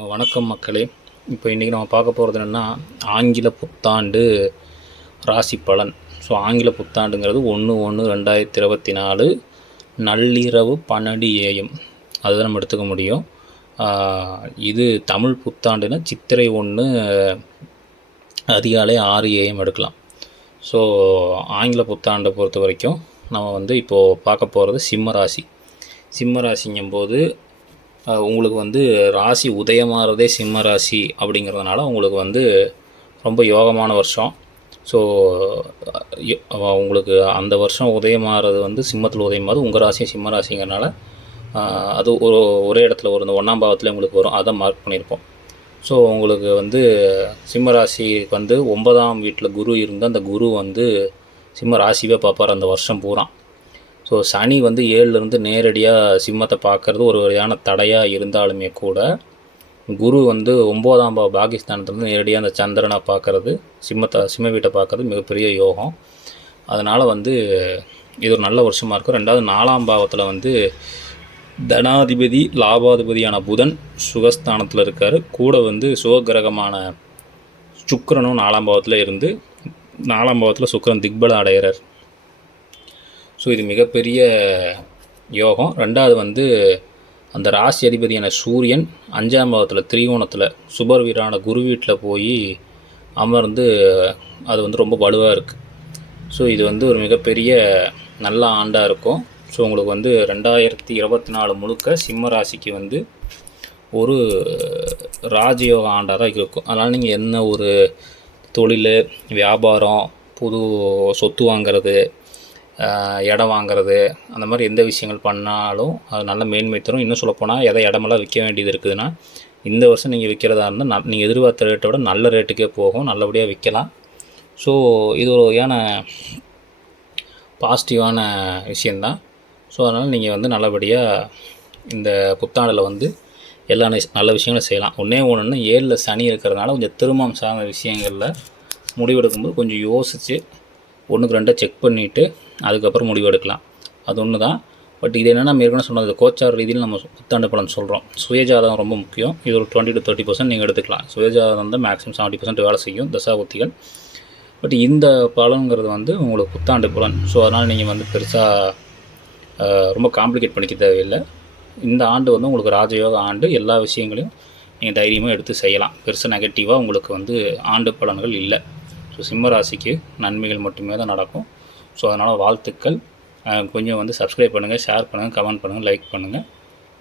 வணக்கம் மக்களே. இப்போ இன்றைக்கி நம்ம பார்க்க போகிறது என்னென்னா, ஆங்கில புத்தாண்டு ராசி பலன். ஸோ ஆங்கில புத்தாண்டுங்கிறது 1/1/2024 நள்ளிரவு 12 AM அதுதான் நம்ம எடுத்துக்க முடியும். இது தமிழ் புத்தாண்டுனா சித்திரை 1 அதிகாலை 6 AM எடுக்கலாம். ஸோ ஆங்கில புத்தாண்டை பொறுத்த வரைக்கும் நம்ம இப்போது பார்க்க போகிறது சிம்ம ராசி. சிம்ம ராசிங்கும்போது உங்களுக்கு ராசி உதயமாகிறதே சிம்ம ராசி அப்படிங்கிறதுனால உங்களுக்கு ரொம்ப யோகமான வருஷம். ஸோ உங்களுக்கு அந்த வருஷம் உதயமாகிறது சிம்மத்தில் உதயமாகிறது உங்கள் ராசியும் சிம்ம ராசிங்கிறனால அது ஒரே இடத்துல ஒரு 1ஆம் பாவத்தில் உங்களுக்கு வரும். அதை மார்க் பண்ணியிருப்போம். ஸோ உங்களுக்கு சிம்ம ராசிக்கு 9ஆம் வீட்டில் குரு இருந்து அந்த குரு சிம்ம ராசியே பார்ப்பார் அந்த வருஷம் பூரா. ஸோ சனி 7லேருந்து நேரடியாக சிம்மத்தை பார்க்குறது ஒரு வகையான தடையாக இருந்தாலுமே கூட குரு 9ஆம் பாகிஸ்தானத்துலேருந்து நேரடியாக அந்த சந்திரனை பார்க்குறது சிம்ம வீட்டை பார்க்குறது மிகப்பெரிய யோகம். அதனால் இது ஒரு நல்ல வருஷமாக இருக்கும். ரெண்டாவது 4ஆம் பாவத்தில் தனாதிபதி லாபாதிபதியான புதன் சுகஸ்தானத்தில் இருக்கார். கூட சுககிரகமான சுக்கிரனும் 4ஆம் பாவத்தில் இருந்து 4ஆம் பாவத்தில் சுக்கிரன் திக்பலம் அடைகிறார். ஸோ இது மிகப்பெரிய யோகம். ரெண்டாவது அந்த ராசி அதிபதியான சூரியன் 5ஆம் பாவத்தில் திரிகோணத்தில் சுபர் வீரான குரு வீட்டில் போய் அமர்ந்து அது ரொம்ப வலுவாக இருக்குது. ஸோ இது ஒரு மிகப்பெரிய நல்ல ஆண்டாக இருக்கும். ஸோ உங்களுக்கு 2024 முழுக்க சிம்ம ராசிக்கு ஒரு ராஜயோக ஆண்டாக தான் இருக்கும். அதனால் நீங்கள் என்ன ஒரு தொழில், வியாபாரம், புது சொத்து வாங்கிறது, இடம் வாங்கிறது, அந்த மாதிரி எந்த விஷயங்கள் பண்ணாலும் அது நல்ல மேன்மை தரும். இன்னும் சொல்லப்போனால் இடமெல்லாம் விற்க வேண்டியது இருக்குதுன்னா இந்த வருஷம் நீங்கள் விற்கிறதா இருந்தால் நீங்கள் எதிர்பார்த்த ரேட்டை விட நல்ல ரேட்டுக்கே போகும், நல்லபடியாக விற்கலாம். ஸோ இது ஒரு வகையான பாசிட்டிவான விஷயந்தான். ஸோ அதனால் நீங்கள் நல்லபடியாக இந்த புத்தாண்டில் எல்லா நல்ல விஷயங்களும் செய்யலாம். ஒன்றே 7ல் சனி இருக்கிறதுனால கொஞ்சம் திருமணம் சார்ந்த விஷயங்களில் முடிவெடுக்கும்போது கொஞ்சம் யோசித்து 1க்கு 2 செக் பண்ணிவிட்டு அதுக்கப்புறம் முடிவு எடுக்கலாம். அது ஒன்று தான். பட் இது என்னென்னா ஏற்கனவே சொன்னது கோச்சார ரீதியில் நம்ம புத்தாண்டு பலன் சொல்கிறோம். சுயஜாதகம் ரொம்ப முக்கியம். இது ஒரு 20 to 30% நீங்கள் எடுத்துக்கலாம். சுயஜாதகம் தான் மேக்ஸிமம் 70% வேலை செய்யும், தசாபுத்திகள். பட் இந்த பலன்கிறது உங்களுக்கு புத்தாண்டு பலன். ஸோ அதனால் நீங்கள் பெருசாக ரொம்ப காம்ப்ளிகேட் பண்ணிக்க தேவையில்லை. இந்த ஆண்டு உங்களுக்கு ராஜயோக ஆண்டு. எல்லா விஷயங்களையும் நீங்கள் தைரியமாக எடுத்து செய்யலாம். பெருசாக நெகட்டிவாக உங்களுக்கு ஆண்டு பலன்கள் இல்லை. ஸோ சிம்ம ராசிக்கு நன்மைகள் மட்டுமே தான் நடக்கும். ஸோ அதனால் வாழ்த்துக்கள். கொஞ்சம் சப்ஸ்கிரைப் பண்ணுங்கள், ஷேர் பண்ணுங்கள், கமெண்ட் பண்ணுங்கள், லைக் பண்ணுங்கள்.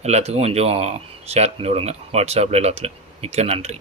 எல்லாத்துக்கும் கொஞ்சம் ஷேர் பண்ணி விடுங்க வாட்ஸ்அப்பில் எல்லாத்துலையும். மிக்க நன்றி.